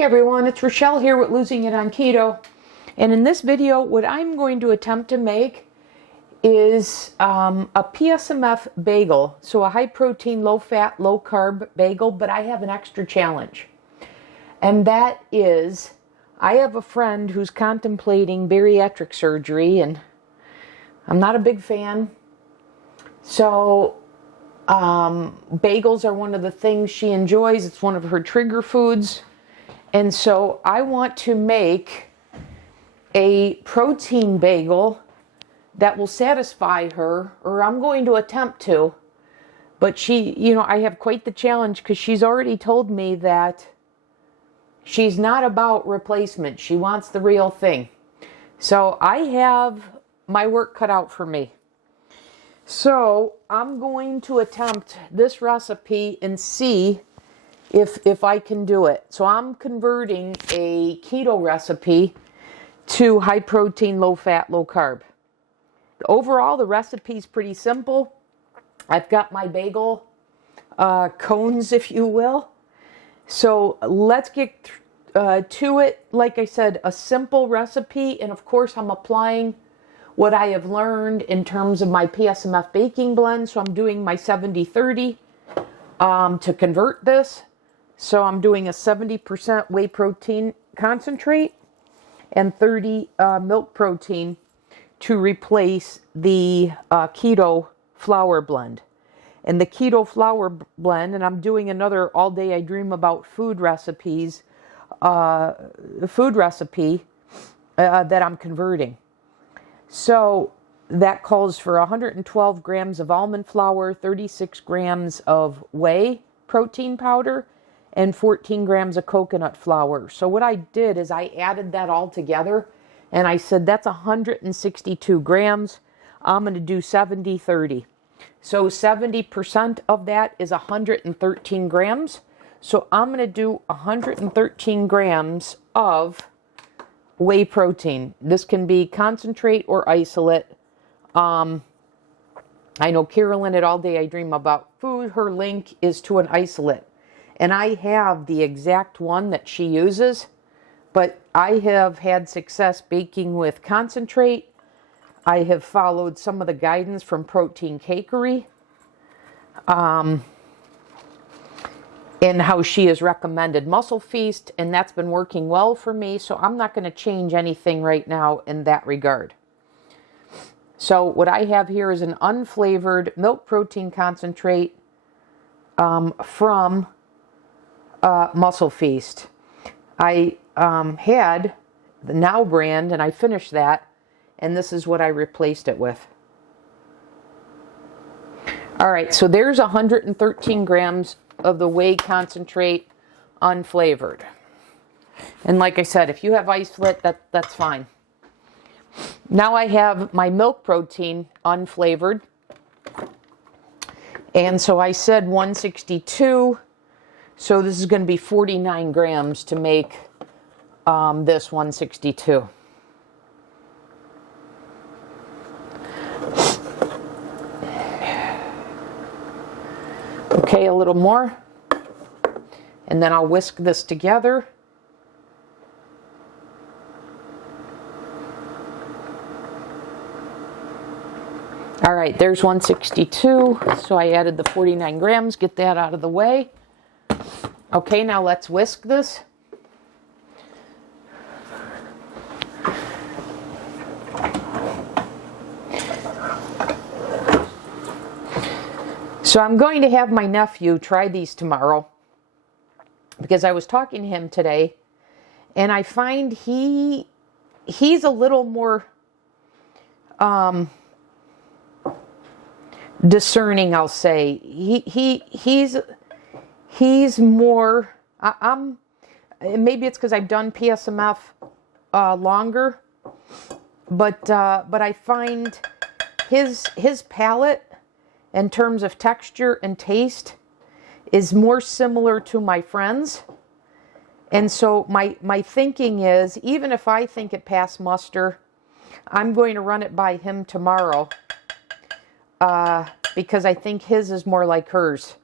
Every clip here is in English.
Hey everyone, it's Rochelle here with Losing It on Keto. And in this video, what I'm going to attempt to make is a PSMF bagel. So a high protein, low fat, low carb bagel, but I have an extra challenge. And that is, I have a friend who's contemplating bariatric surgery and I'm not a big fan. So bagels are one of the things she enjoys. It's one of her trigger foods. And so I want to make a protein bagel that will satisfy her, or I'm going to attempt to. But she, I have quite the challenge because she's already told me that she's not about replacement. She wants the real thing. So I have my work cut out for me. So I'm going to attempt this recipe and see if I can do it. So I'm converting a keto recipe to high protein, low fat, low carb. Overall, the recipe is pretty simple. I've got my bagel cones, if you will. So let's get to it. Like I said, a simple recipe. And of course, I'm applying what I have learned in terms of my PSMF baking blend. So I'm doing my 70-30 to convert this. So I'm doing a 70% whey protein concentrate and 30 milk protein to replace the keto flour blend. And the keto flour blend, and I'm doing another All Day I Dream About food recipes, food recipe that I'm converting. So that calls for 112 grams of almond flour, 36 grams of whey protein powder, and 14 grams of coconut flour. So what I did is I added that all together and I said that's 162 grams. I'm going to do 70-30. So 70% of that is 113 grams. So I'm going to do 113 grams of whey protein. This can be concentrate or isolate. I know Carolyn at All Day I Dream About Food, her link is to an isolate. And I have the exact one that she uses, but I have had success baking with concentrate. I have followed some of the guidance from Protein Cakery and how she has recommended Muscle Feast, and that's been working well for me, so I'm not going to change anything right now in that regard. So what I have here is an unflavored milk protein concentrate from Muscle Feast. I had the Now brand and I finished that, and this is what I replaced it with. All right, so there's 113 grams of the whey concentrate unflavored. And like I said, if you have isolate, that's fine. Now I have my milk protein unflavored. And so I said 162. So this is going to be 49 grams to make this 162. Okay, a little more. And then I'll whisk this together. All right, there's 162. So I added the 49 grams, get that out of the way. Okay, now let's whisk this. So I'm going to have my nephew try these tomorrow because I was talking to him today and I find he's a little more discerning, I'll say. He's more, maybe it's because I've done PSMF longer, but I find his palate in terms of texture and taste is more similar to my friends. And so my thinking is, even if I think it passed muster, I'm going to run it by him tomorrow because I think his is more like hers.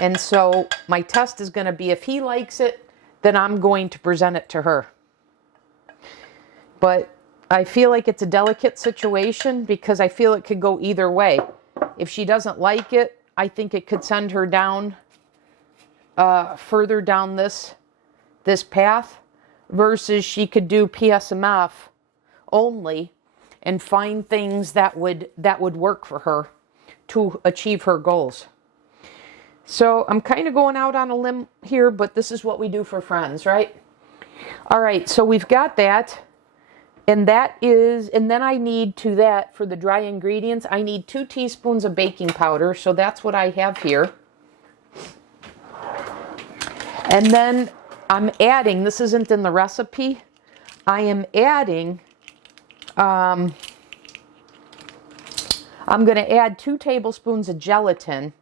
And so my test is going to be, if he likes it, then I'm going to present it to her. But I feel like it's a delicate situation because I feel it could go either way. If she doesn't like it, I think it could send her down further down this path, versus she could do PSMF only and find things that would work for her to achieve her goals. So I'm kind of going out on a limb here, but this is what we do for friends, right? All right, so we've got that. And then I need to that, for the dry ingredients, I need 2 teaspoons of baking powder. So that's what I have here. And then I'm adding, this isn't in the recipe, I am adding, I'm going to add 2 tablespoons of gelatin,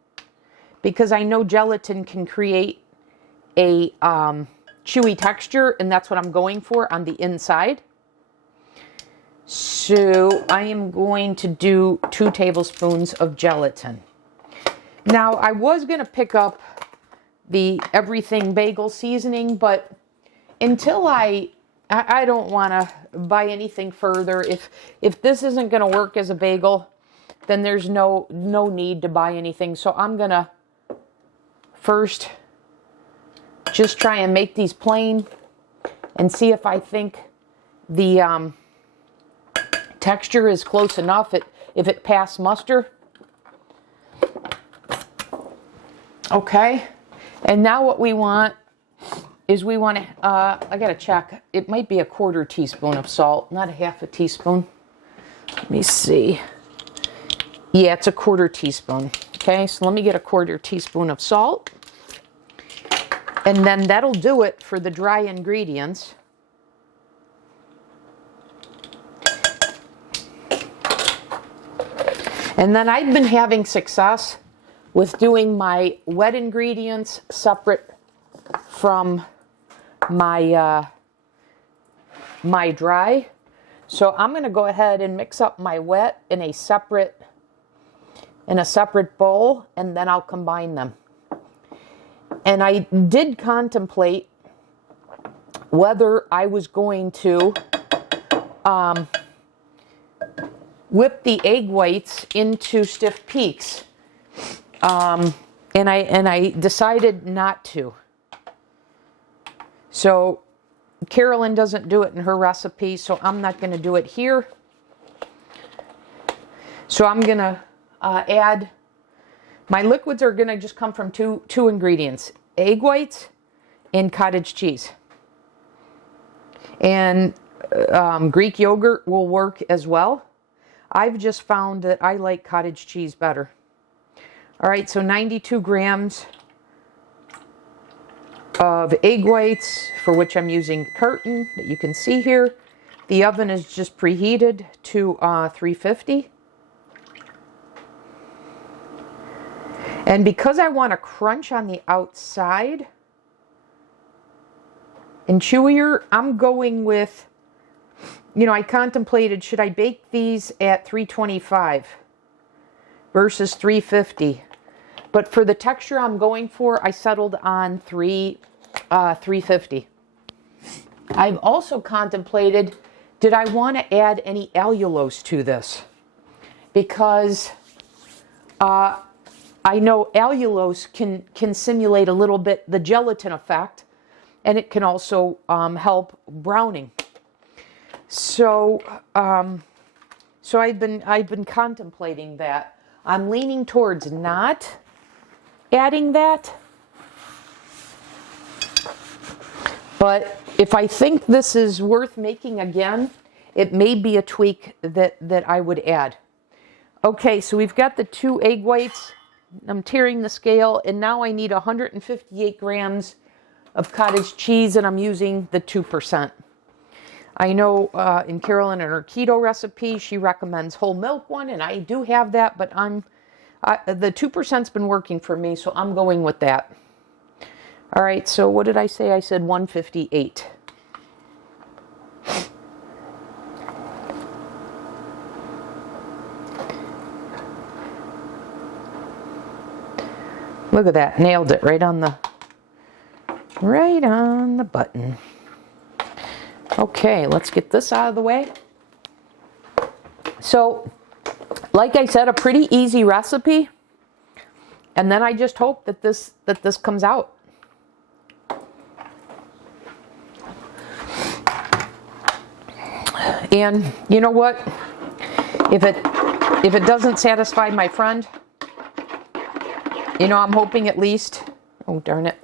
because I know gelatin can create a chewy texture, and that's what I'm going for on the inside. So I am going to do 2 tablespoons of gelatin. Now, I was going to pick up the everything bagel seasoning, but until I don't want to buy anything further. If this isn't going to work as a bagel, then there's no need to buy anything. So I'm going to first just try and make these plain and see if I think the texture is close enough, if it passed muster. Okay, and now what we want is I gotta check, it might be a 1/4 teaspoon of salt, not a 1/2 teaspoon. Let me see. Yeah, it's a 1/4 teaspoon. Okay, so let me get a 1/4 teaspoon of salt. And then that'll do it for the dry ingredients. And then I've been having success with doing my wet ingredients separate from my my dry. So I'm going to go ahead and mix up my wet in a separate bowl, and then I'll combine them. And I did contemplate whether I was going to whip the egg whites into stiff peaks, and I decided not to. So Carolyn doesn't do it in her recipe, so I'm not going to do it here. So I'm going to add, my liquids are going to just come from two ingredients, egg whites and cottage cheese. And Greek yogurt will work as well. I've just found that I like cottage cheese better. All right, so 92 grams of egg whites, for which I'm using curtain that you can see here. The oven is just preheated to 350. And because I want a crunch on the outside and chewier, I'm going with, I contemplated, should I bake these at 325 versus 350? But for the texture I'm going for, I settled on 350. I've also contemplated, did I want to add any allulose to this? Because I know allulose can simulate a little bit the gelatin effect, and it can also help browning. So I've been contemplating that. I'm leaning towards not adding that. But if I think this is worth making again, it may be a tweak that I would add. Okay, so we've got the 2 egg whites. I'm tearing the scale, and now I need 158 grams of cottage cheese, and I'm using the 2%. I know in Carolyn and her keto recipe, she recommends whole milk one, and I do have that, but the 2%'s been working for me, so I'm going with that. All right, so what did I say? I said 158. Look at that, nailed it right on the Right on the button. Okay, let's get this out of the way. So, like I said, a pretty easy recipe. And then I just hope that this comes out. And you know what? If it doesn't satisfy my friend, you know, I'm hoping at least, oh darn it,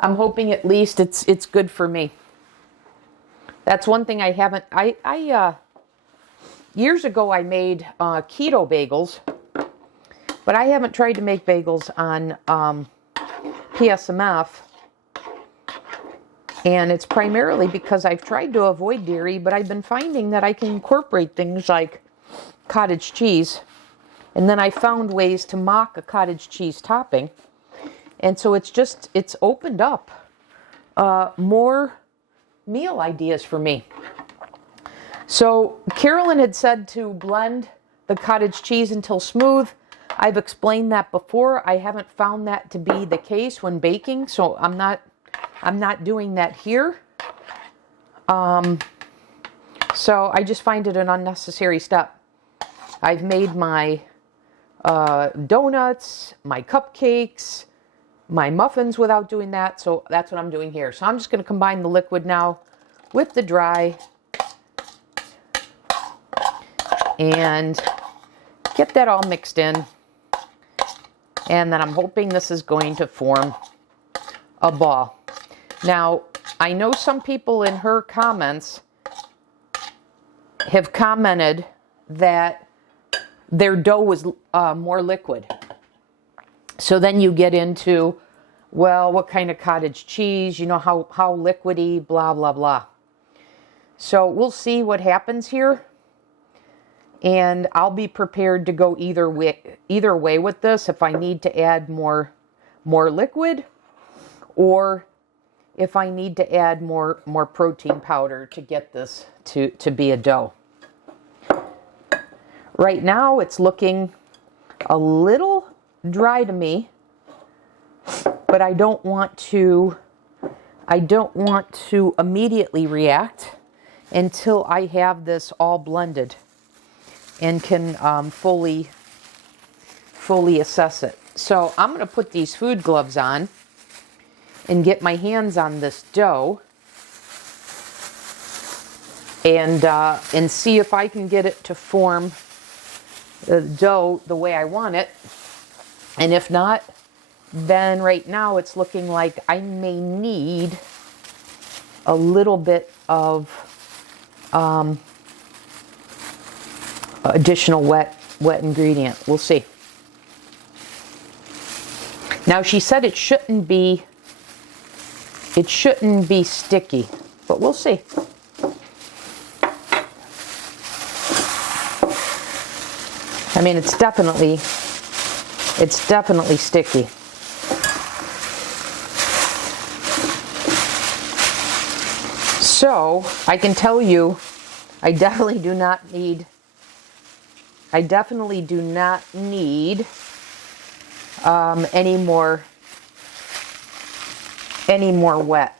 I'm hoping at least it's good for me. That's one thing I haven't, years ago I made keto bagels, but I haven't tried to make bagels on PSMF. And it's primarily because I've tried to avoid dairy, but I've been finding that I can incorporate things like cottage cheese. And then I found ways to mock a cottage cheese topping. And so it's opened up more meal ideas for me. So Carolyn had said to blend the cottage cheese until smooth. I've explained that before. I haven't found that to be the case when baking, so I'm not doing that here. So I just find it an unnecessary step. I've made my donuts, my cupcakes, my muffins without doing that, so that's what I'm doing here. So I'm just going to combine the liquid now with the dry and get that all mixed in. And then I'm hoping this is going to form a ball. Now, I know some people in her comments have commented that their dough was more liquid. So then you get into, well, what kind of cottage cheese, you know, how liquidy, blah, blah, blah. So we'll see what happens here. And I'll be prepared to go either way with this if I need to add more liquid, or if I need to add more protein powder to get this to be a dough. Right now it's looking a little dry to me, but I don't want to immediately react until I have this all blended and can fully assess it. So I'm going to put these food gloves on and get my hands on this dough and see if I can get it to form the dough the way I want it. And if not, then right now it's looking like I may need a little bit of additional wet ingredient. We'll see. Now she said it shouldn't be sticky, but we'll see. I mean, it's definitely sticky. So I can tell you, I definitely do not need any more wet.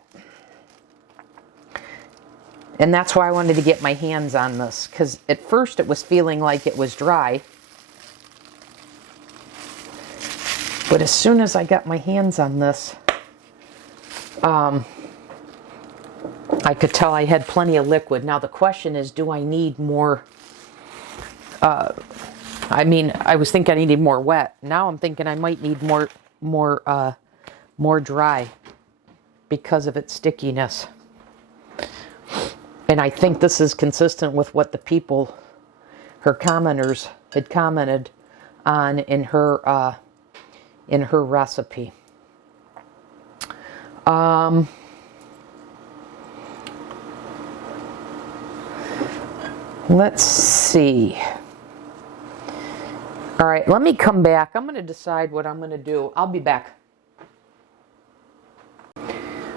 And that's why I wanted to get my hands on this, because at first it was feeling like it was dry. But as soon as I got my hands on this, I could tell I had plenty of liquid. Now the question is, do I need more? I mean, I was thinking I needed more wet. Now I'm thinking I might need more dry because of its stickiness. And I think this is consistent with what the people, her commenters, had commented on in her recipe. Let's see. All right, let me come back. I'm going to decide what I'm going to do. I'll be back.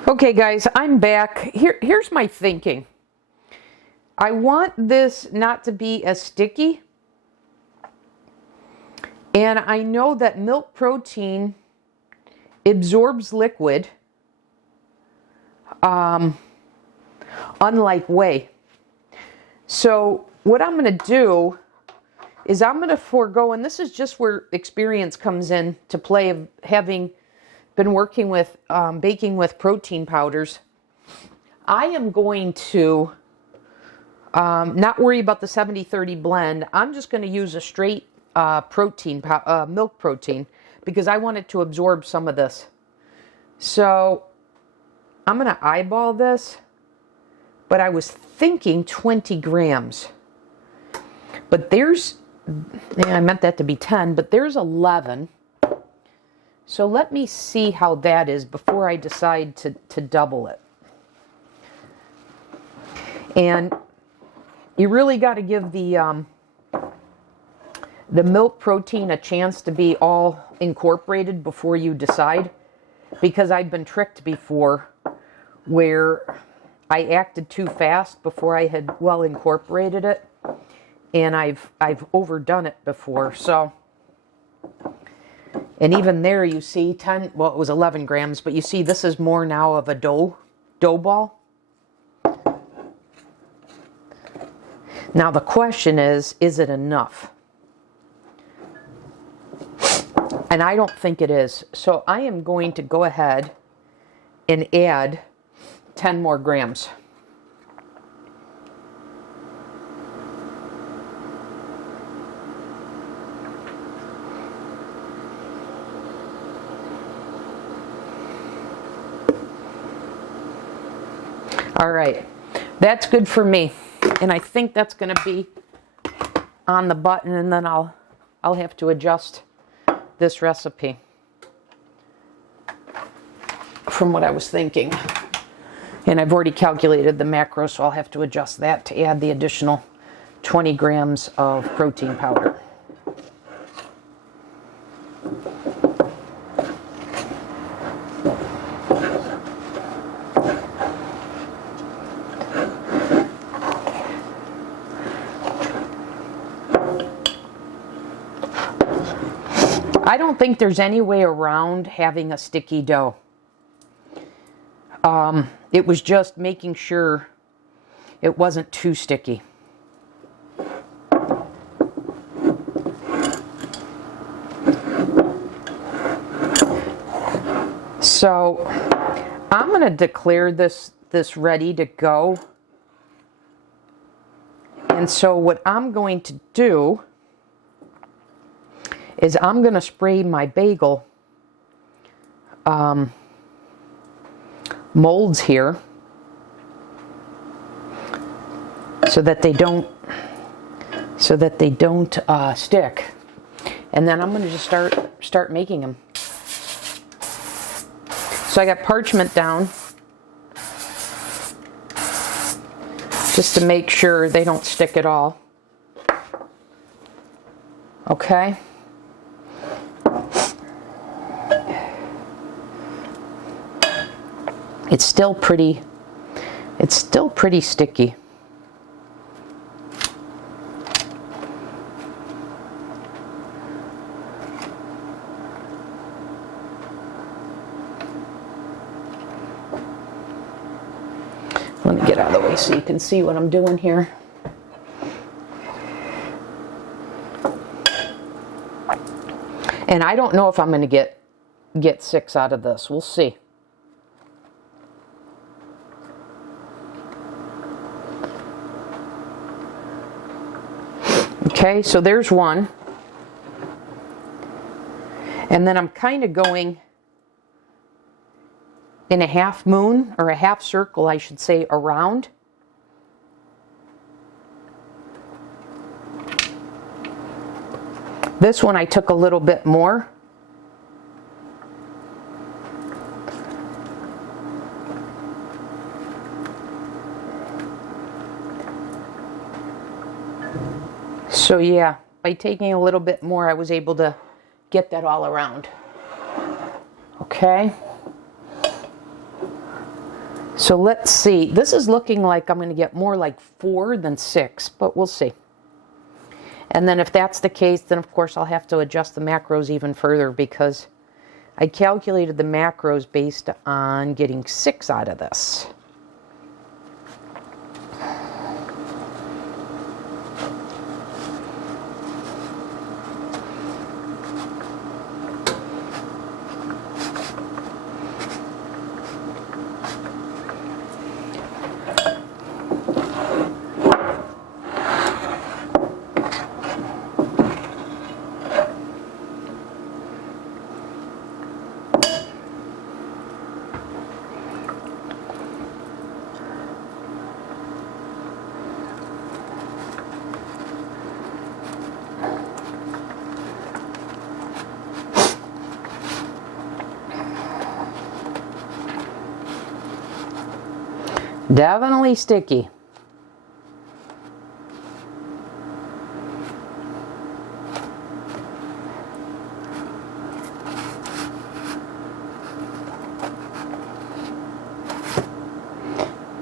Okay, guys, I'm back. Here's my thinking. I want this not to be as sticky. And I know that milk protein absorbs liquid. unlike whey. So what I'm going to do is I'm going to forego, and this is just where experience comes in to play of having been working with baking with protein powders. I am going to not worry about the 70-30 blend. I'm just going to use a straight protein, milk protein, because I want it to absorb some of this. So I'm going to eyeball this, but I was thinking 20 grams. But there's, I meant that to be 10, but there's 11. So let me see how that is before I decide to double it. And you really got to give the milk protein a chance to be all incorporated before you decide, because I've been tricked before where I acted too fast before I had well incorporated it, and I've overdone it before. So, and even there you see 10, well it was 11 grams, but you see this is more now of a dough ball. Now the question is it enough? And I don't think it is. So I am going to go ahead and add 10 more grams. All right, that's good for me. And I think that's going to be on the button, and then I'll have to adjust this recipe from what I was thinking. And I've already calculated the macros, so I'll have to adjust that to add the additional 20 grams of protein powder. I don't think there's any way around having a sticky dough. It was just making sure it wasn't too sticky. So I'm going to declare this ready to go. And so what I'm going to do is I'm going to spray my bagel molds here so that they don't stick. And then I'm going to just start making them. So I got parchment down just to make sure they don't stick at all. Okay. It's still pretty sticky. Let me get out of the way so you can see what I'm doing here. And I don't know if I'm going to get 6 out of this. We'll see. Okay, so there's one. And then I'm kind of going in a half moon, or a half circle, I should say, around. This one I took a little bit more. So yeah, by taking a little bit more, I was able to get that all around. Okay. So let's see. This is looking like I'm going to get more like 4 than 6, but we'll see. And then if that's the case, then of course I'll have to adjust the macros even further, because I calculated the macros based on getting 6 out of this. Definitely sticky.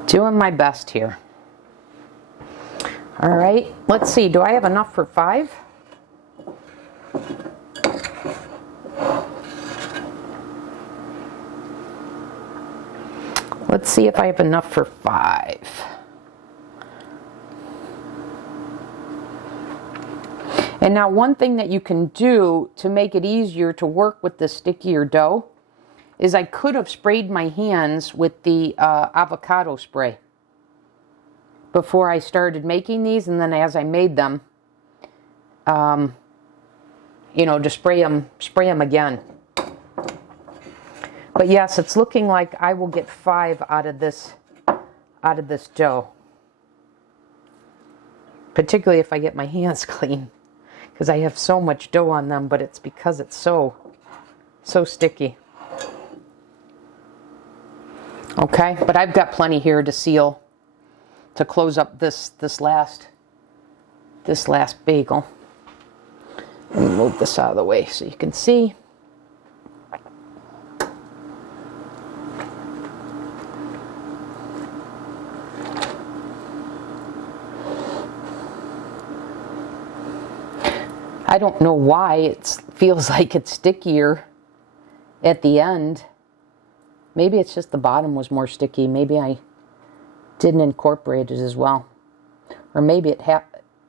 Doing my best here. All right, let's see. Do I have enough for 5? Let's see if I have enough for 5. And now one thing that you can do to make it easier to work with the stickier dough is I could have sprayed my hands with the avocado spray before I started making these, and then as I made them, you know, to spray them again. But yes, it's looking like I will get 5 out of this dough. Particularly if I get my hands clean, because I have so much dough on them, but it's because it's so sticky. Okay, but I've got plenty here to seal, to close up this last bagel. Let me move this out of the way so you can see. I don't know why it feels like it's stickier at the end. Maybe it's just the bottom was more sticky. Maybe I didn't incorporate it as well. Or maybe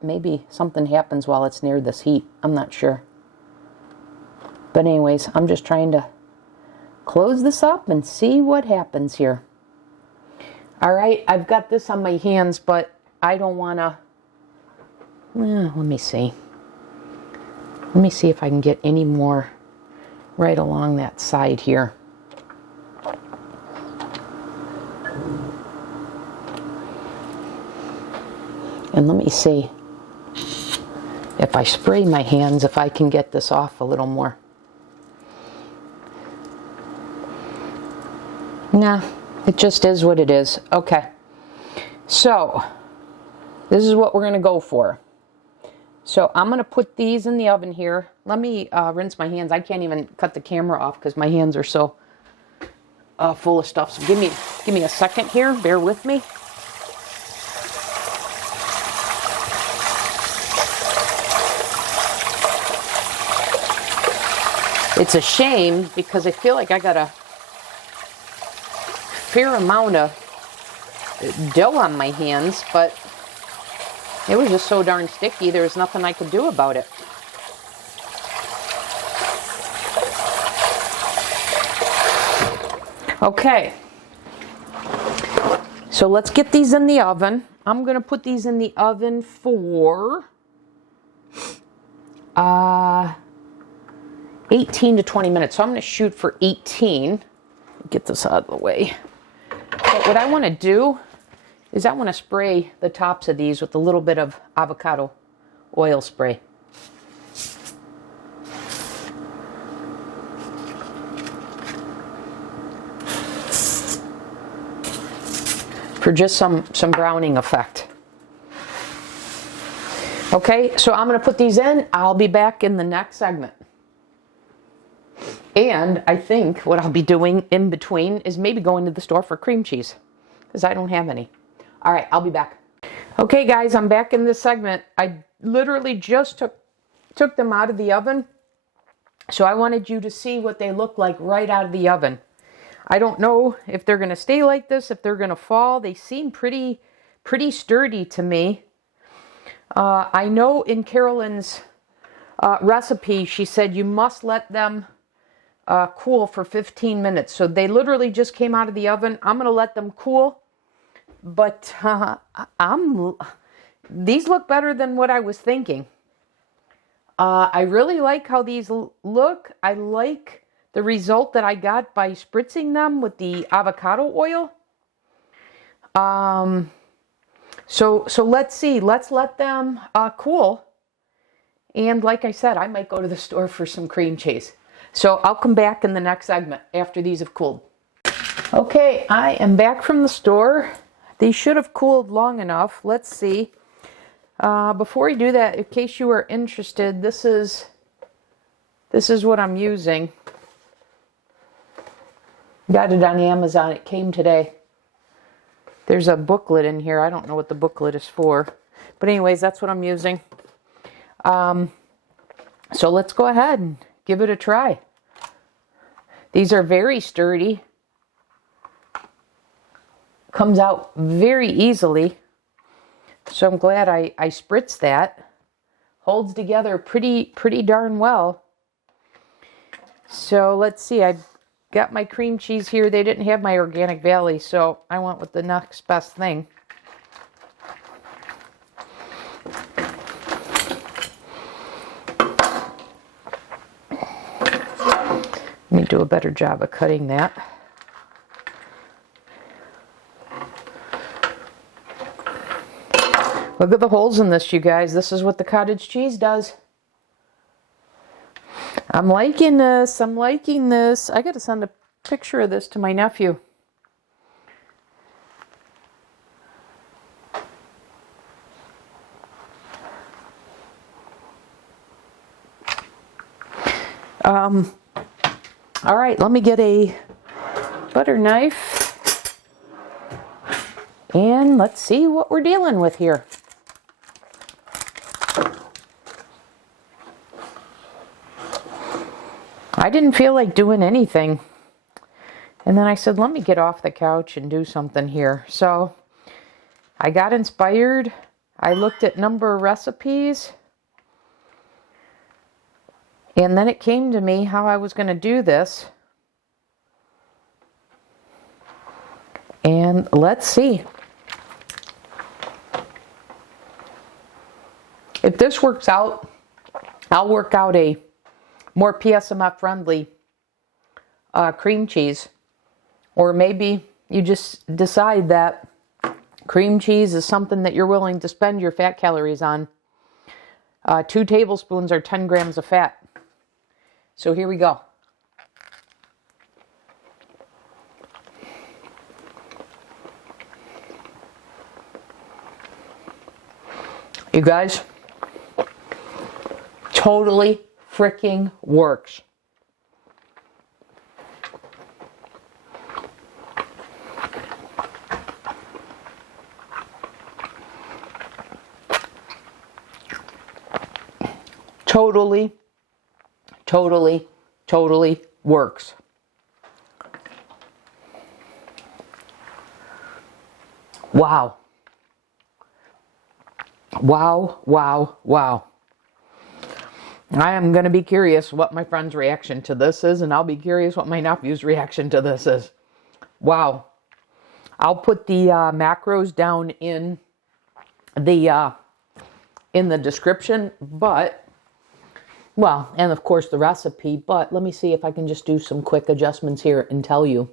maybe something happens while it's near this heat. I'm not sure. But anyways, I'm just trying to close this up and see what happens here. All right, I've got this on my hands, but I don't want to... let me see. Let me see if I can get any more right along that side here. And let me see if I spray my hands, if I can get this off a little more. Nah, it just is what it is. Okay, so this is what we're going to go for. So I'm going to put these in the oven here. Let me rinse my hands. I can't even cut the camera off because my hands are so full of stuff. So give me a second here. Bear with me. It's a shame because I feel like I got a fair amount of dough on my hands, but it was just so darn sticky, there was nothing I could do about it. Okay, so let's get these in the oven. I'm going to put these in the oven for 18 to 20 minutes. So I'm going to shoot for 18. Get this out of the way. But what I want to do is I want to spray the tops of these with a little bit of avocado oil spray. For just some browning effect. Okay, so I'm going to put these in. I'll be back in the next segment. And I think what I'll be doing in between is maybe going to the store for cream cheese, because I don't have any. All right, I'll be back. Okay, guys, I'm back in this segment. I literally just took them out of the oven. So I wanted you to see what they look like right out of the oven. I don't know if they're going to stay like this, if they're going to fall. They seem pretty sturdy to me. I know in Carolyn's recipe, she said you must let them cool for 15 minutes. So they literally just came out of the oven. I'm going to let them cool. But these look better than what I was thinking. I really like how these look. I like the result that I got by spritzing them with the avocado oil. So let's see. Let's let them cool. And like I said, I might go to the store for some cream cheese. So I'll come back in the next segment after these have cooled. Okay, I am back from the store. These should have cooled long enough. Let's see. Before we do that, in case you are interested, this is what I'm using. Got it on Amazon. It came today. There's a booklet in here. I don't know what the booklet is for. But anyways, that's what I'm using. So let's go ahead and give it a try. These are very sturdy. Comes out very easily. So I'm glad I spritzed that. Holds together pretty darn well. So let's see. I got my cream cheese here. They didn't have my Organic Valley, so I went with the next best thing. Let me do a better job of cutting that. Look at the holes in this, you guys. This is what the cottage cheese does. I'm liking this. I'm liking this. I got to send a picture of this to my nephew. All right, let me get a butter knife. And let's see what we're dealing with here. I didn't feel like doing anything. And then I said, let me get off the couch and do something here. So I got inspired. I looked at number of recipes. And then it came to me how I was going to do this. And let's see. If this works out, I'll work out a more PSMF friendly cream cheese. Or maybe you just decide that cream cheese is something that you're willing to spend your fat calories on. 2 tablespoons are 10 grams of fat. So here we go. You guys, totally freaking works. Totally works. Wow. I am going to be curious what my friend's reaction to this is, and I'll be curious what my nephew's reaction to this is. Wow. I'll put the macros down in the description, but well, and of course the recipe, but let me see if I can just do some quick adjustments here and tell you.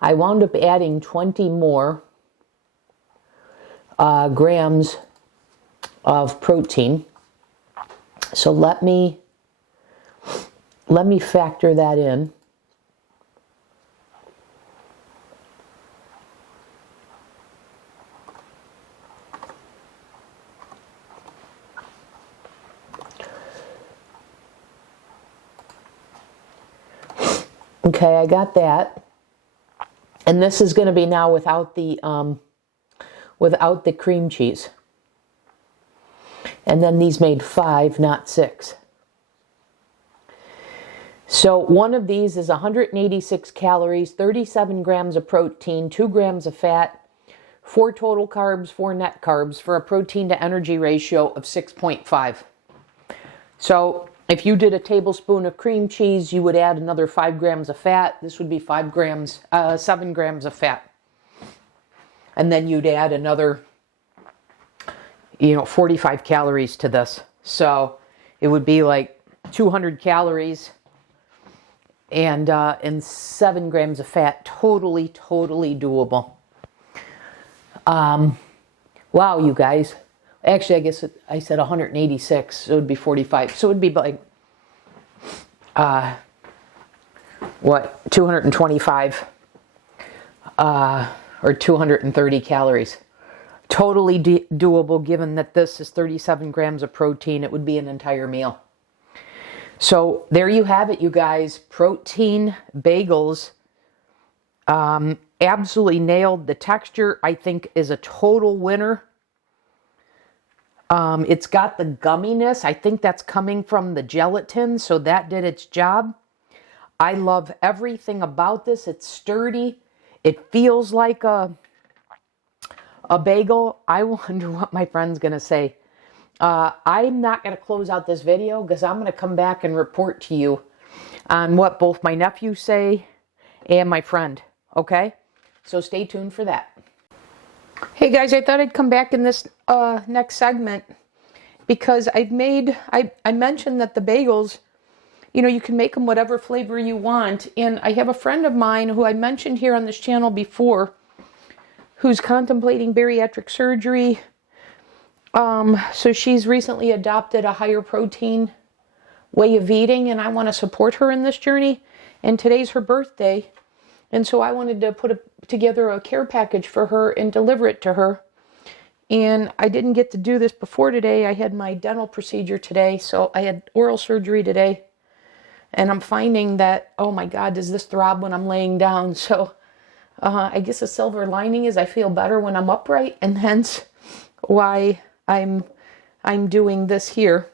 I wound up adding 20 more grams of protein. So let me factor that in. Okay, I got that. And this is going to be now without the cream cheese. And then these made 5, not 6. So one of these is 186 calories, 37 grams of protein, 2 grams of fat, 4 total carbs, 4 net carbs, for a protein to energy ratio of 6.5. So if you did a tablespoon of cream cheese, you would add another 5 grams of fat. This would be 7 grams of fat. And then you'd add another 45 calories to this. So it would be like 200 calories and 7 grams of fat. Totally doable. Wow, you guys. Actually, I guess I said 186, so it would be 45. So it would be like, 225 or 230 calories. Totally doable, given that this is 37 grams of protein. It would be an entire meal. So there you have it, you guys. Protein bagels. Absolutely nailed. The texture, I think, is a total winner. It's got the gumminess. I think that's coming from the gelatin, so that did its job. I love everything about this. It's sturdy. It feels like a bagel. I wonder what my friend's going to say. I'm not going to close out this video because I'm going to come back and report to you on what both my nephews say and my friend. Okay? So stay tuned for that. Hey guys, I thought I'd come back in this next segment because I mentioned that the bagels, you know, you can make them whatever flavor you want. And I have a friend of mine who I mentioned here on this channel before who's contemplating bariatric surgery. So she's recently adopted a higher protein way of eating, and I want to support her in this journey. And today's her birthday. And so I wanted to put together a care package for her and deliver it to her. And I didn't get to do this before today. I had my dental procedure today, so I had oral surgery today. And I'm finding that, oh my God, does this throb when I'm laying down? So I guess the silver lining is I feel better when I'm upright, and hence why I'm doing this here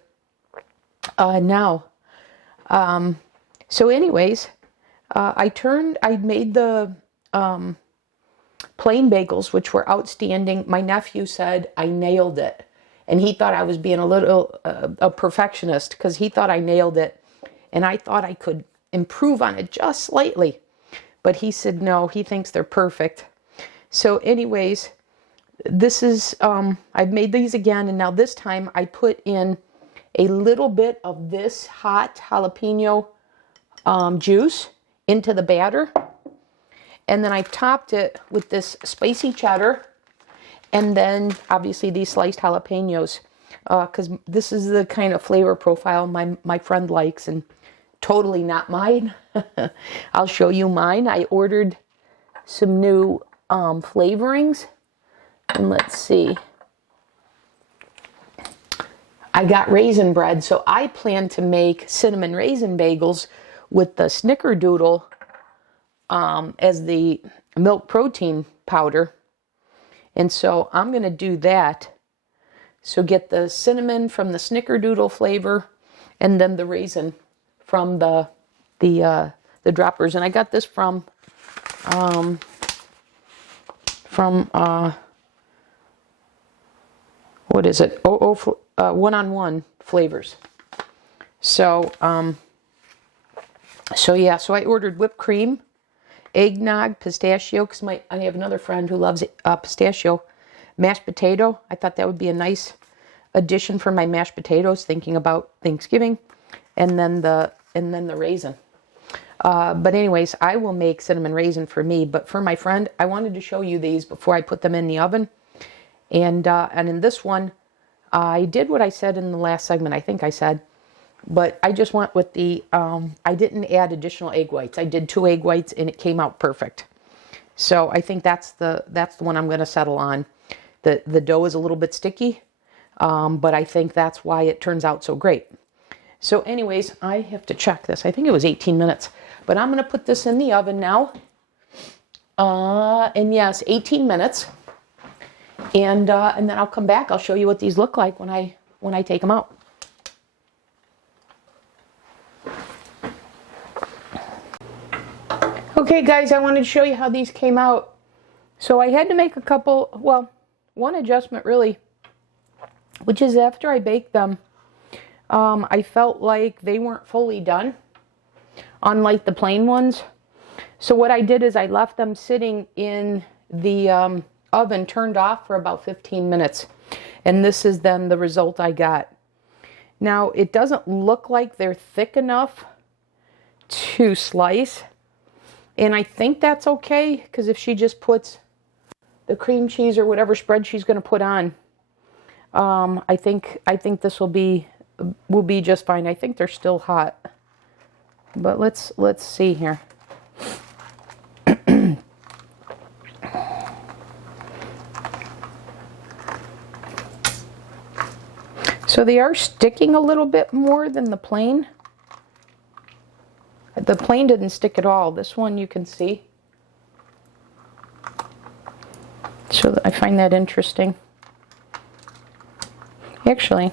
now. So anyways, I made the plain bagels, which were outstanding. My nephew said I nailed it. And he thought I was being a little a perfectionist because he thought I nailed it. And I thought I could improve on it just slightly. But he said no, he thinks they're perfect. So anyways, this is, I've made these again. And now this time I put in a little bit of this hot jalapeno juice into the batter. And then I topped it with this spicy cheddar. And then obviously these sliced jalapenos. Because this is the kind of flavor profile my friend likes, and totally not mine. I'll show you mine. I ordered some new flavorings. And let's see. I got raisin bread, so I plan to make cinnamon raisin bagels with the snickerdoodle as the milk protein powder. And so I'm going to do that. So get the cinnamon from the snickerdoodle flavor, and then the raisin from the droppers. And I got this from what is it? One-on-One Flavors. So yeah, so I ordered whipped cream, eggnog, pistachio, because I have another friend who loves pistachio, mashed potato. I thought that would be a nice addition for my mashed potatoes, thinking about Thanksgiving, and then the raisin. But anyways, I will make cinnamon raisin for me, but for my friend, I wanted to show you these before I put them in the oven. And in this one, I did what I said in the last segment, I think I said, but I just went with the, I didn't add additional egg whites. I did 2 egg whites and it came out perfect. So I think that's the one I'm going to settle on. The dough is a little bit sticky, but I think that's why it turns out so great. So anyways, I have to check this. I think it was 18 minutes, but I'm going to put this in the oven now. And yes, 18 minutes. And then I'll come back. I'll show you what these look like when I take them out. Okay, guys, I wanted to show you how these came out. So I had to make one adjustment really, which is after I baked them, I felt like they weren't fully done, unlike the plain ones. So what I did is I left them sitting in the oven turned off for about 15 minutes. And this is then the result I got. Now, it doesn't look like they're thick enough to slice. And I think that's okay, because if she just puts the cream cheese or whatever spread she's going to put on, I think this will be just fine. I think they're still hot. But let's see here. So they are sticking a little bit more than the plain. The plain didn't stick at all. This one you can see. So I find that interesting. Actually,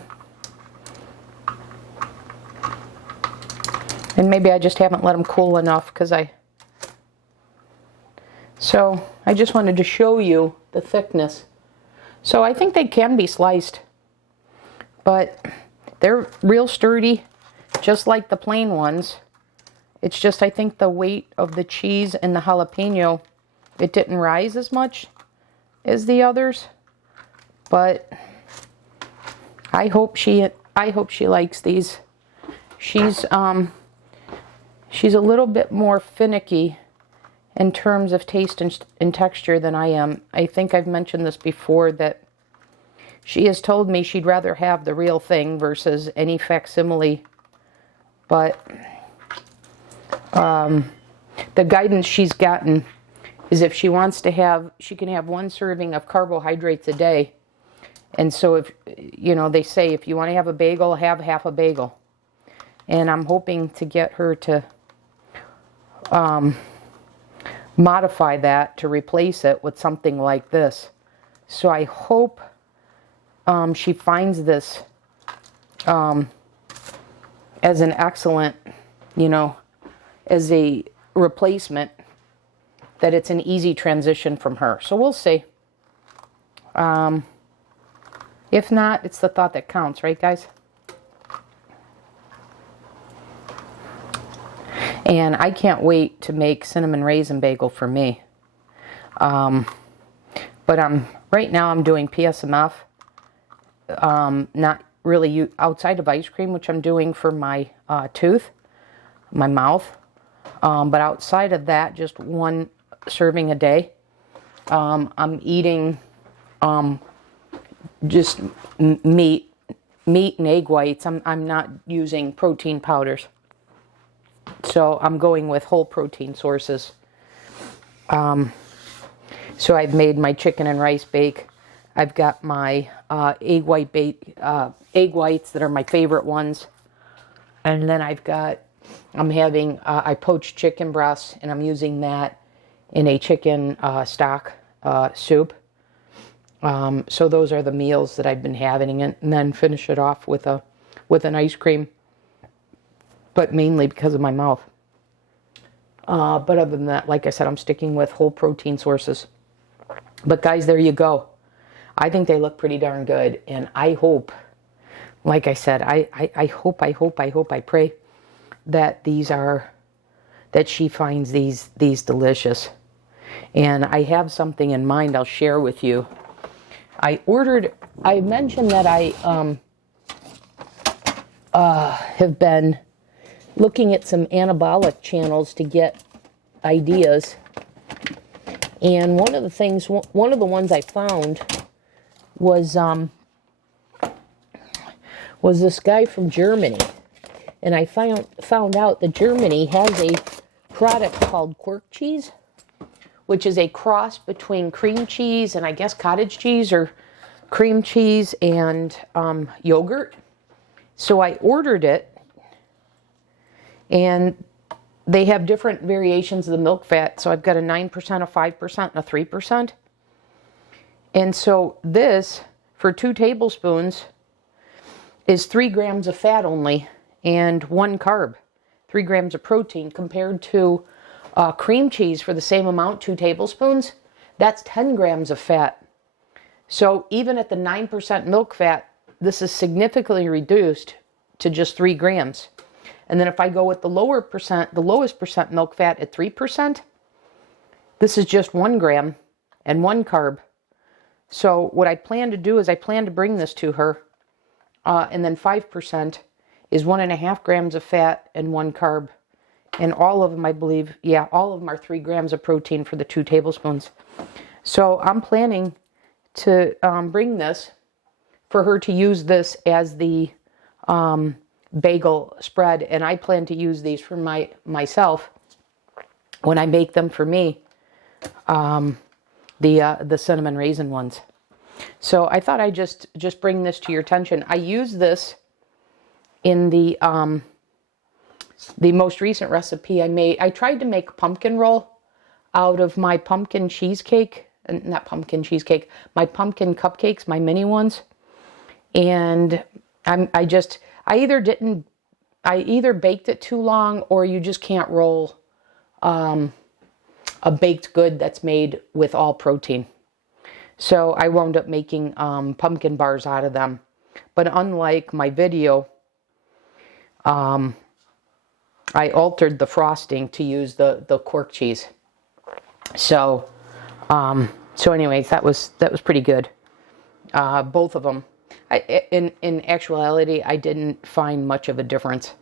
and maybe I just haven't let them cool enough because so I just wanted to show you the thickness. So I think they can be sliced, but they're real sturdy, just like the plain ones. It's just, I think the weight of the cheese and the jalapeno, it didn't rise as much as the others, but I hope she likes these. She's a little bit more finicky in terms of taste and texture than I am. I think I've mentioned this before, that she has told me she'd rather have the real thing versus any facsimile. But the guidance she's gotten is if she wants to have, she can have 1 serving of carbohydrates a day. And so if, you know, they say if you want to have a bagel, have half a bagel. And I'm hoping to get her to modify that to replace it with something like this. So I hope she finds this as an excellent, you know, as a replacement, that it's an easy transition from her. So we'll see. If not, it's the thought that counts, right, guys? And I can't wait to make cinnamon raisin bagel for me. But right now I'm doing PSMF. Not really outside of ice cream, which I'm doing for my tooth, my mouth. But outside of that, just 1 serving a day. I'm eating just meat and egg whites. I'm not using protein powders. So I'm going with whole protein sources. So I've made my chicken and rice bake. I've got my egg whites that are my favorite ones. And then I'm having, I poached chicken breasts, and I'm using that in a chicken stock soup. So those are the meals that I've been having, and then finish it off with an ice cream, but mainly because of my mouth. But other than that, like I said, I'm sticking with whole protein sources. But guys, there you go. I think they look pretty darn good, and I hope, like I said, I hope, I pray that that she finds these delicious. And I have something in mind I'll share with you. I mentioned that I have been looking at some anabolic channels to get ideas. And one of the ones I found was this guy from Germany. And I found out that Germany has a product called quark cheese, which is a cross between cream cheese and I guess cottage cheese, or cream cheese and yogurt. So I ordered it, and they have different variations of the milk fat. So I've got a 9%, a 5%, and a 3%. And so this, for 2 tablespoons, is 3 grams of fat only and 1 carb, 3 grams of protein, compared to cream cheese for the same amount, 2 tablespoons, that's 10 grams of fat. So even at the 9% milk fat, this is significantly reduced to just 3 grams. And then if I go with the lowest percent milk fat at 3%, this is just 1 gram and 1 carb. So what I plan to do is I plan to bring this to her, and then 5% is 1.5 grams of fat and 1 carb. And all of them, I believe, all of them are 3 grams of protein for the 2 tablespoons. So I'm planning to bring this for her to use this as the bagel spread, and I plan to use these for myself when I make them for me, the cinnamon raisin ones. So I thought I'd just bring this to your attention. I used this in the most recent recipe I made. I tried to make pumpkin roll out of my pumpkin cheesecake, not pumpkin cheesecake, my pumpkin cupcakes, my mini ones. And I either baked it too long, or you just can't roll a baked good that's made with all protein. So I wound up making pumpkin bars out of them. But unlike my video, I altered the frosting to use the cork cheese. So anyways, that was pretty good. Both of them. In actuality, I didn't find much of a difference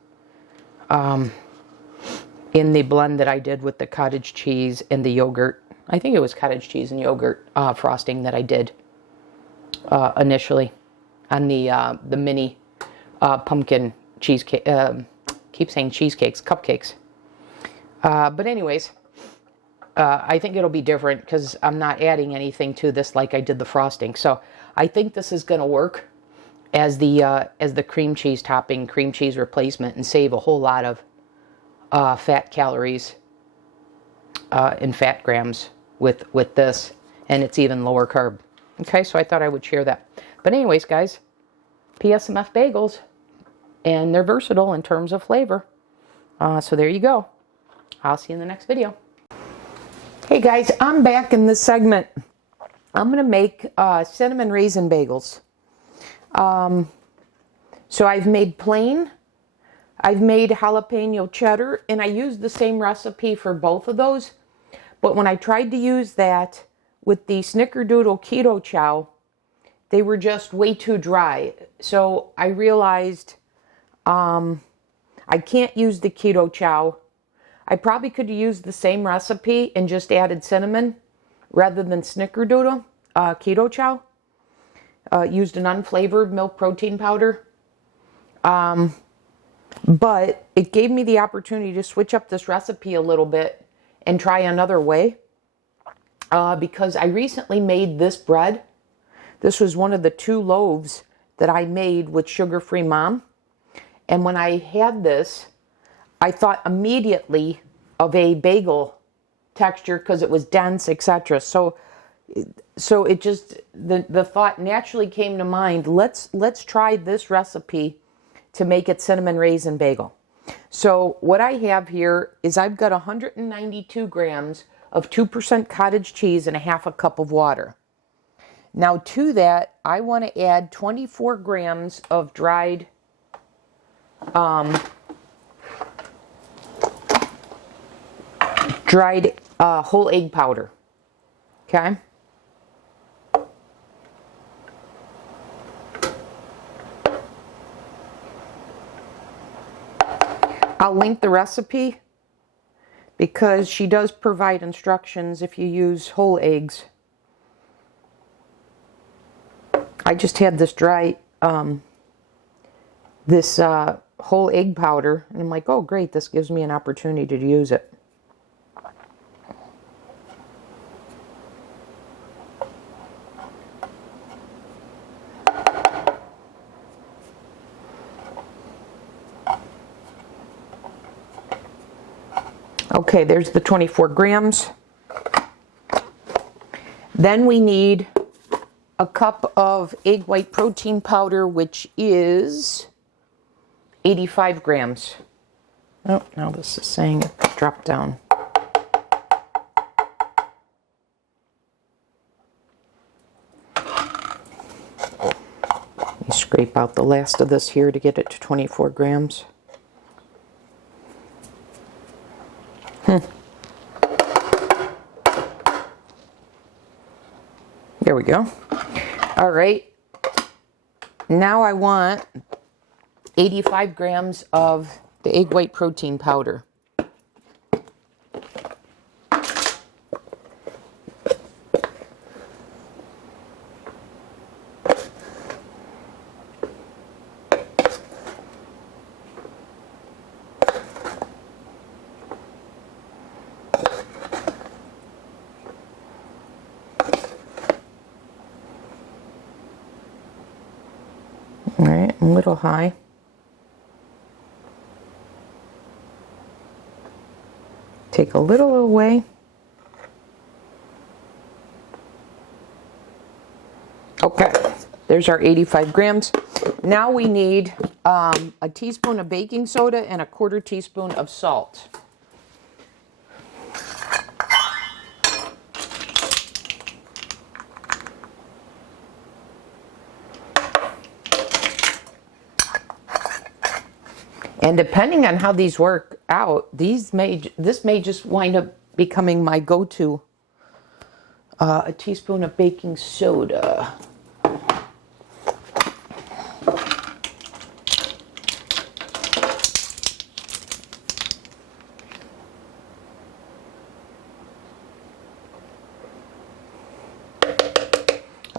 in the blend that I did with the cottage cheese and the yogurt. I think it was cottage cheese and yogurt frosting that I did initially on the mini pumpkin cheesecake. Keep saying cheesecakes, cupcakes. But anyways, I think it'll be different because I'm not adding anything to this like I did the frosting. So I think this is going to work as the cream cheese topping, cream cheese replacement, and save a whole lot of fat calories and fat grams with this, and it's even lower carb. Okay, so I thought I would share that. But anyways, guys, PSMF bagels, and they're versatile in terms of flavor. So there you go. I'll see you in the next video. Hey guys, I'm back in this segment. I'm going to make cinnamon raisin bagels. So I've made plain, I've made jalapeno cheddar, and I used the same recipe for both of those. But when I tried to use that with the snickerdoodle keto chow, they were just way too dry. So I realized I can't use the keto chow. I probably could have used the same recipe and just added cinnamon rather than snickerdoodle keto chow. Used an unflavored milk protein powder. But it gave me the opportunity to switch up this recipe a little bit and try another way. Because I recently made this bread. This was one of the 2 loaves that I made with Sugar-Free Mom. And when I had this, I thought immediately of a bagel texture because it was dense, etc. So it just, the thought naturally came to mind, let's try this recipe to make it cinnamon raisin bagel. So what I have here is I've got 192 grams of 2% cottage cheese and a half a cup of water. Now to that, I want to add 24 grams of dried whole egg powder. Okay? I'll link the recipe because she does provide instructions if you use whole eggs. I just had this dry, whole egg powder, and I'm like, oh great, this gives me an opportunity to use it. Okay, there's the 24 grams. Then we need a cup of egg white protein powder, which is 85 grams. Oh, now this is saying it dropped down. Let me scrape out the last of this here to get it to 24 grams. There we go. All right. Now I want 85 grams of the egg white protein powder. All right, a little high. Take a little away. Okay, there's our 85 grams. Now we need a teaspoon of baking soda and a 1/4 teaspoon of salt. And depending on how these work out, this may just wind up becoming my go-to. A teaspoon of baking soda.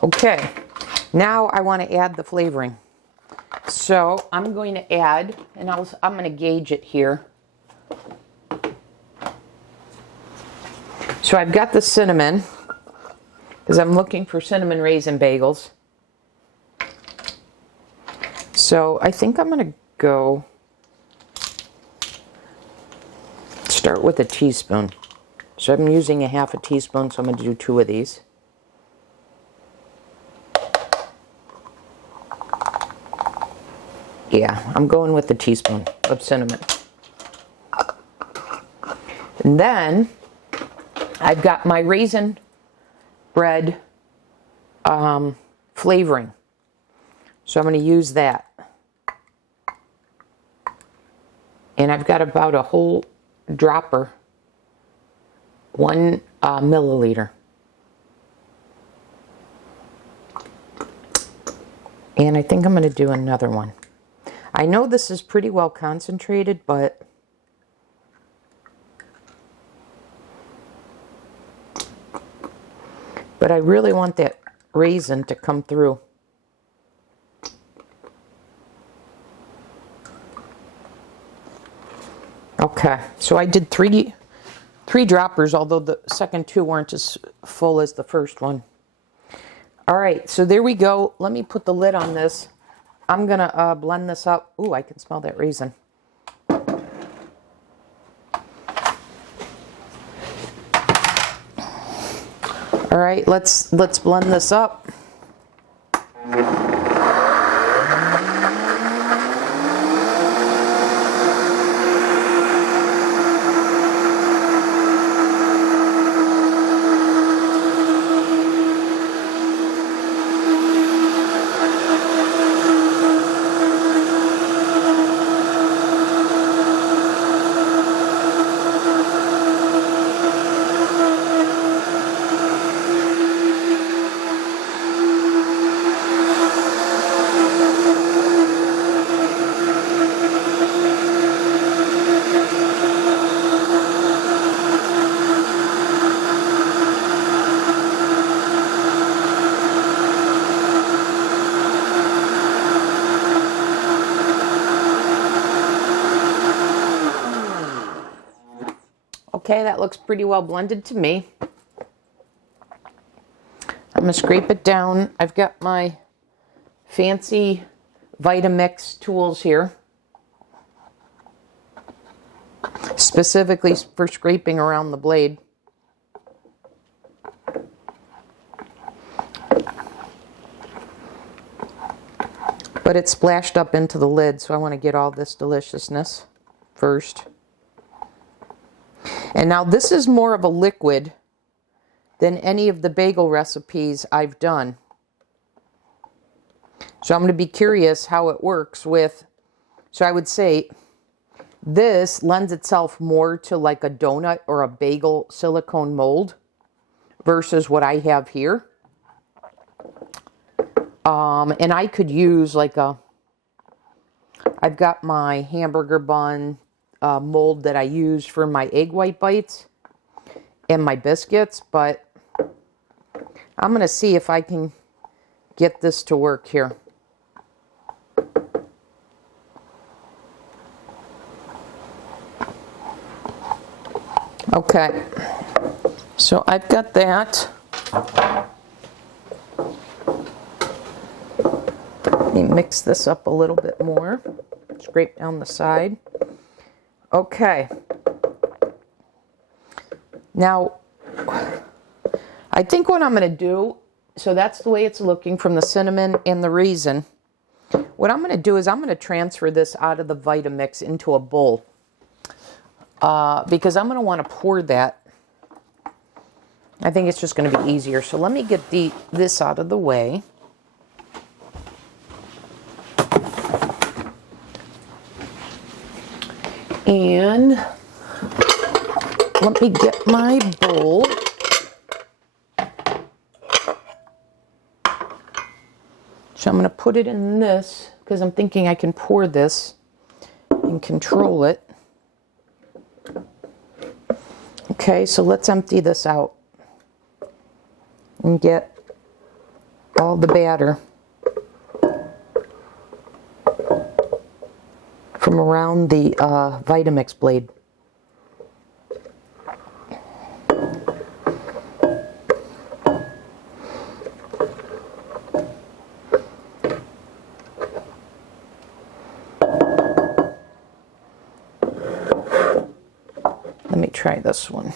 Okay, now I want to add the flavoring. So I'm going to add, and I'm going to gauge it here. So I've got the cinnamon, because I'm looking for cinnamon raisin bagels. So I think I'm going to go start with a teaspoon. So I'm using a 1/2 teaspoon, so I'm going to do 2 of these. Yeah, I'm going with the teaspoon of cinnamon. And then I've got my raisin bread flavoring. So I'm going to use that. And I've got about a whole dropper, 1 milliliter. And I think I'm going to do another one. I know this is pretty well concentrated, but I really want that raisin to come through. Okay, so I did three droppers, although the second 2 weren't as full as the first one. All right, so there we go. Let me put the lid on this. I'm going to blend this up. Ooh, I can smell that raisin. All right, let's blend this up. Okay, that looks pretty well blended to me. I'm going to scrape it down. I've got my fancy Vitamix tools here, specifically for scraping around the blade. But it splashed up into the lid, so I want to get all this deliciousness first. And now this is more of a liquid than any of the bagel recipes I've done. So I'm going to be curious how it works with, so I would say this lends itself more to like a donut or a bagel silicone mold versus what I have here. And I could use like I've got my hamburger bun mold that I use for my egg white bites and my biscuits, but I'm going to see if I can get this to work here. Okay, so I've got that. Let me mix this up a little bit more. Scrape down the side. Okay. Now, I think what I'm going to do, so that's the way it's looking from the cinnamon and the raisin. What I'm going to do is I'm going to transfer this out of the Vitamix into a bowl. Because I'm going to want to pour that. I think it's just going to be easier. So let me get this out of the way. And let me get my bowl. So I'm going to put it in this because I'm thinking I can pour this and control it. Okay, so let's empty this out and get all the batter from around the Vitamix blade. Let me try this one.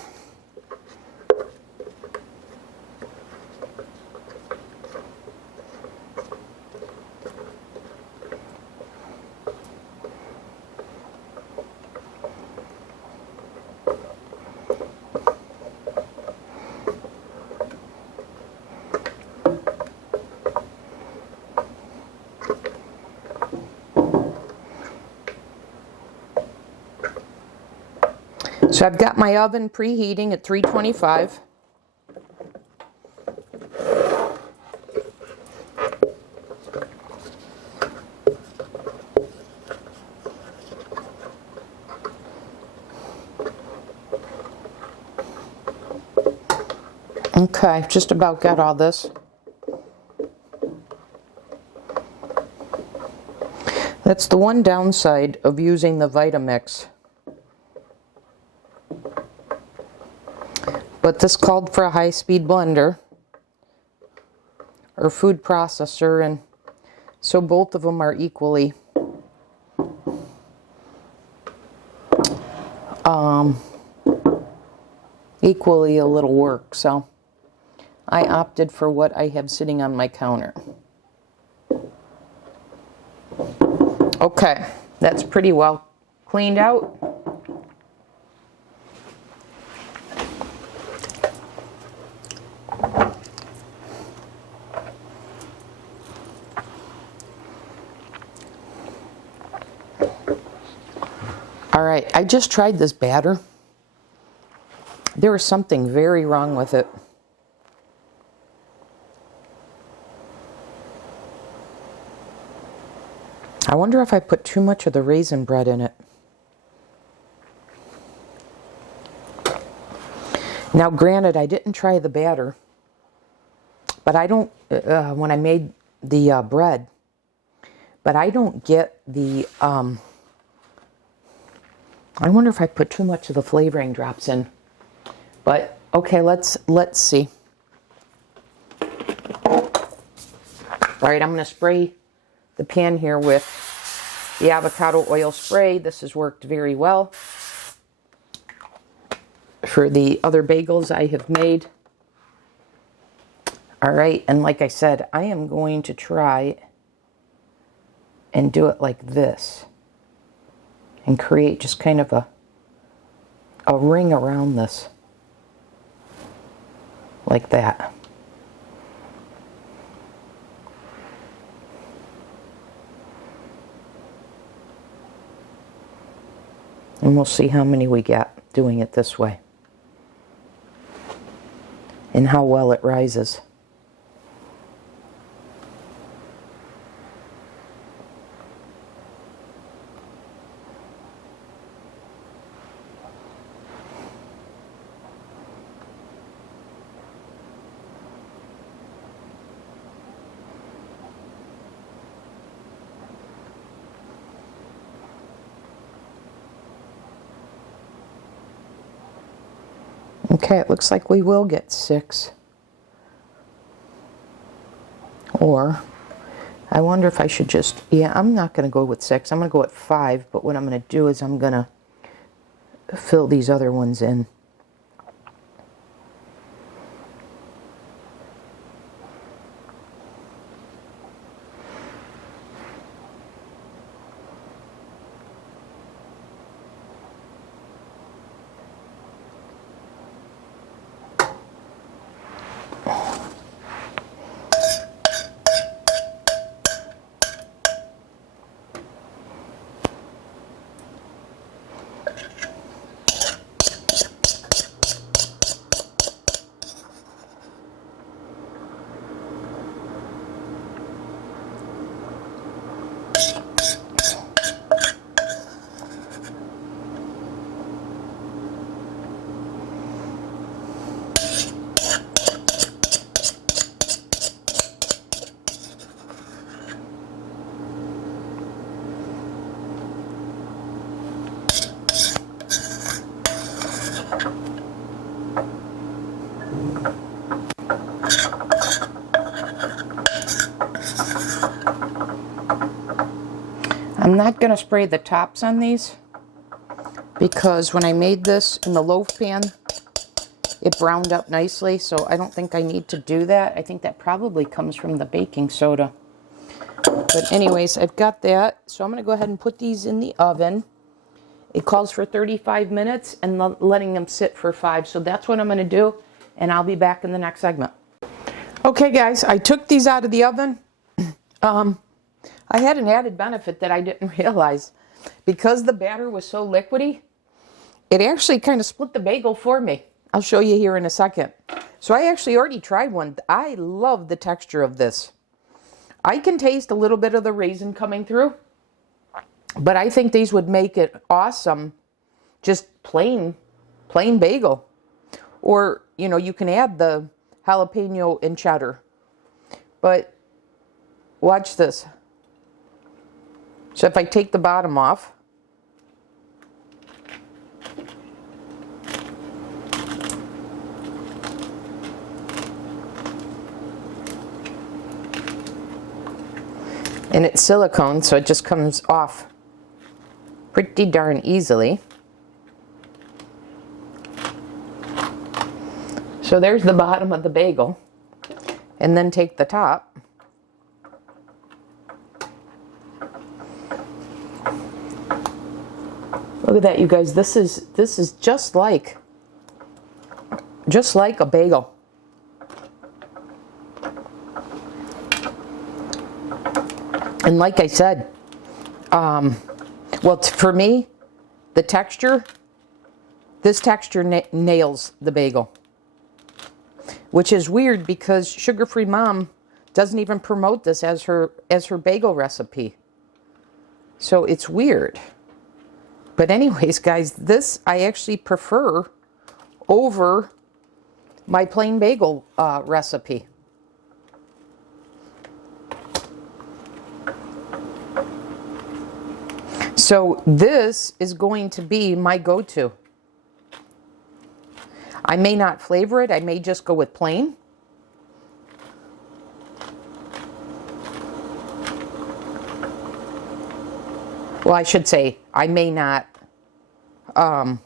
So I've got my oven preheating at 325. Okay, just about got all this. That's the one downside of using the Vitamix. But this called for a high-speed blender or food processor, and so both of them are equally equally a little work. So I opted for what I have sitting on my counter. Okay, that's pretty well cleaned out. All right, I just tried this batter. There was something very wrong with it. I wonder if I put too much of the raisin bread in it. Now, granted, I didn't try the batter, but I don't, when I made the bread, but I don't get the, I wonder if I put too much of the flavoring drops in. But, okay, let's see. All right, I'm going to spray the pan here with the avocado oil spray. This has worked very well for the other bagels I have made. All right, and like I said, I am going to try and do it like this and create just kind of a ring around this, like that. And we'll see how many we get doing it this way and how well it rises. Okay, it looks like we will get 6. Or I wonder if I should just, yeah, I'm not going to go with 6. I'm going to go at 5, but what I'm going to do is I'm going to fill these other ones in. I'm not going to spray the tops on these because when I made this in the loaf pan, it browned up nicely, so I don't think I need to do that. I think that probably comes from the baking soda. But anyways, I've got that, so I'm going to go ahead and put these in the oven. It calls for 35 minutes and letting them sit for 5, so that's what I'm going to do, and I'll be back in the next segment. Okay guys, I took these out of the oven. I had an added benefit that I didn't realize. Because the batter was so liquidy, it actually kind of split the bagel for me. I'll show you here in a second. So I actually already tried one. I love the texture of this. I can taste a little bit of the raisin coming through, but I think these would make it awesome, just plain bagel. Or, you know, you can add the jalapeno and cheddar. But watch this. So if I take the bottom off, and it's silicone, so it just comes off pretty darn easily. So there's the bottom of the bagel, and then take the top. Look at that, you guys. This is just like a bagel. And like I said, well, for me, the texture, this texture nails the bagel. Which is weird because Sugar-Free Mom doesn't even promote this as her bagel recipe. So it's weird. But anyways, guys, this I actually prefer over my plain bagel recipe. So this is going to be my go-to. I may not flavor it. I may just go with plain. Well, I should say, I may not, I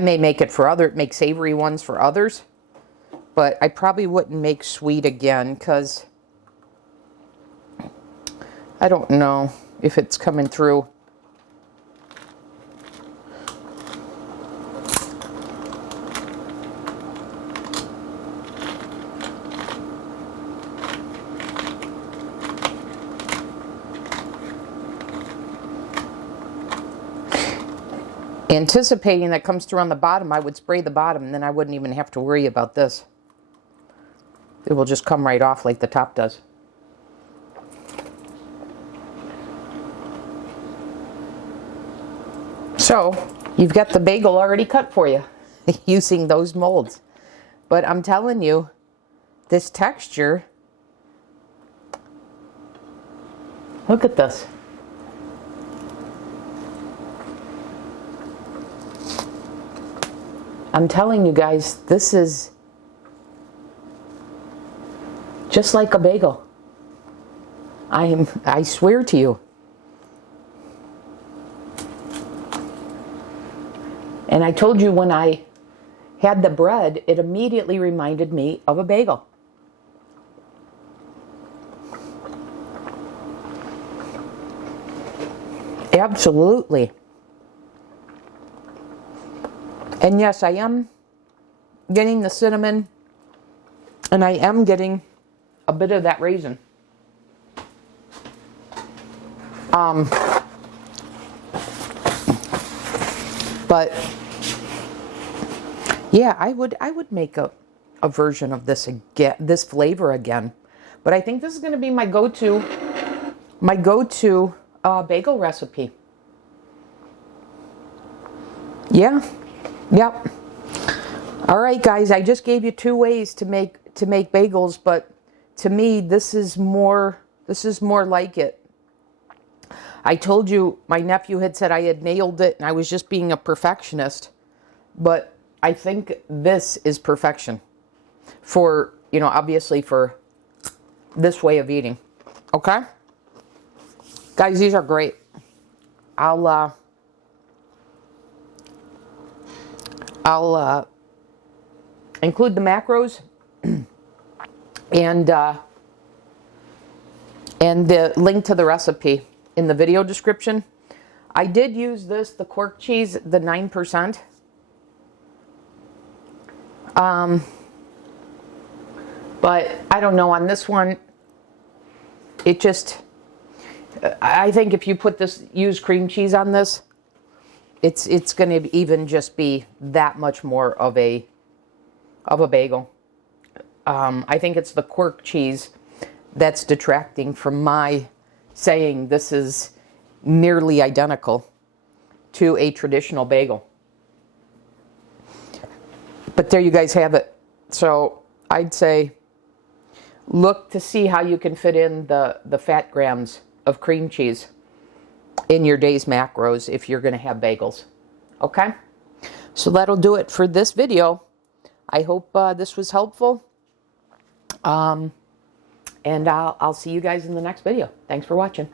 may make it for make savory ones for others, but I probably wouldn't make sweet again because I don't know if it's coming through. Anticipating that comes through on the bottom, I would spray the bottom and then I wouldn't even have to worry about this. It will just come right off like the top does. So, you've got the bagel already cut for you using those molds. But I'm telling you, this texture, look at this. I'm telling you guys, this is just like a bagel. I swear to you. And I told you when I had the bread, it immediately reminded me of a bagel. Absolutely. And yes, I am getting the cinnamon, and I am getting a bit of that raisin. But yeah, I would make a version of this again, this flavor again. But I think this is going to be my go-to bagel recipe. Yeah. Yep. All right, guys, I just gave you 2 ways to make bagels, but to me this is more like it. I told you my nephew had said I had nailed it and I was just being a perfectionist, but I think this is perfection for, you know, obviously for this way of eating. Okay? Guys, these are great. I'll include the macros and the link to the recipe in the video description. I did use the cork cheese, the 9%. But I don't know, on this one, it just, I think if you use cream cheese on this, it's going to even just be that much more of a bagel. I think it's the cork cheese that's detracting from my saying this is nearly identical to a traditional bagel. But there you guys have it. So I'd say look to see how you can fit in the fat grams of cream cheese in your day's macros if you're going to have bagels. Okay? So that'll do it for this video. I hope this was helpful. And I'll see you guys in the next video. Thanks for watching.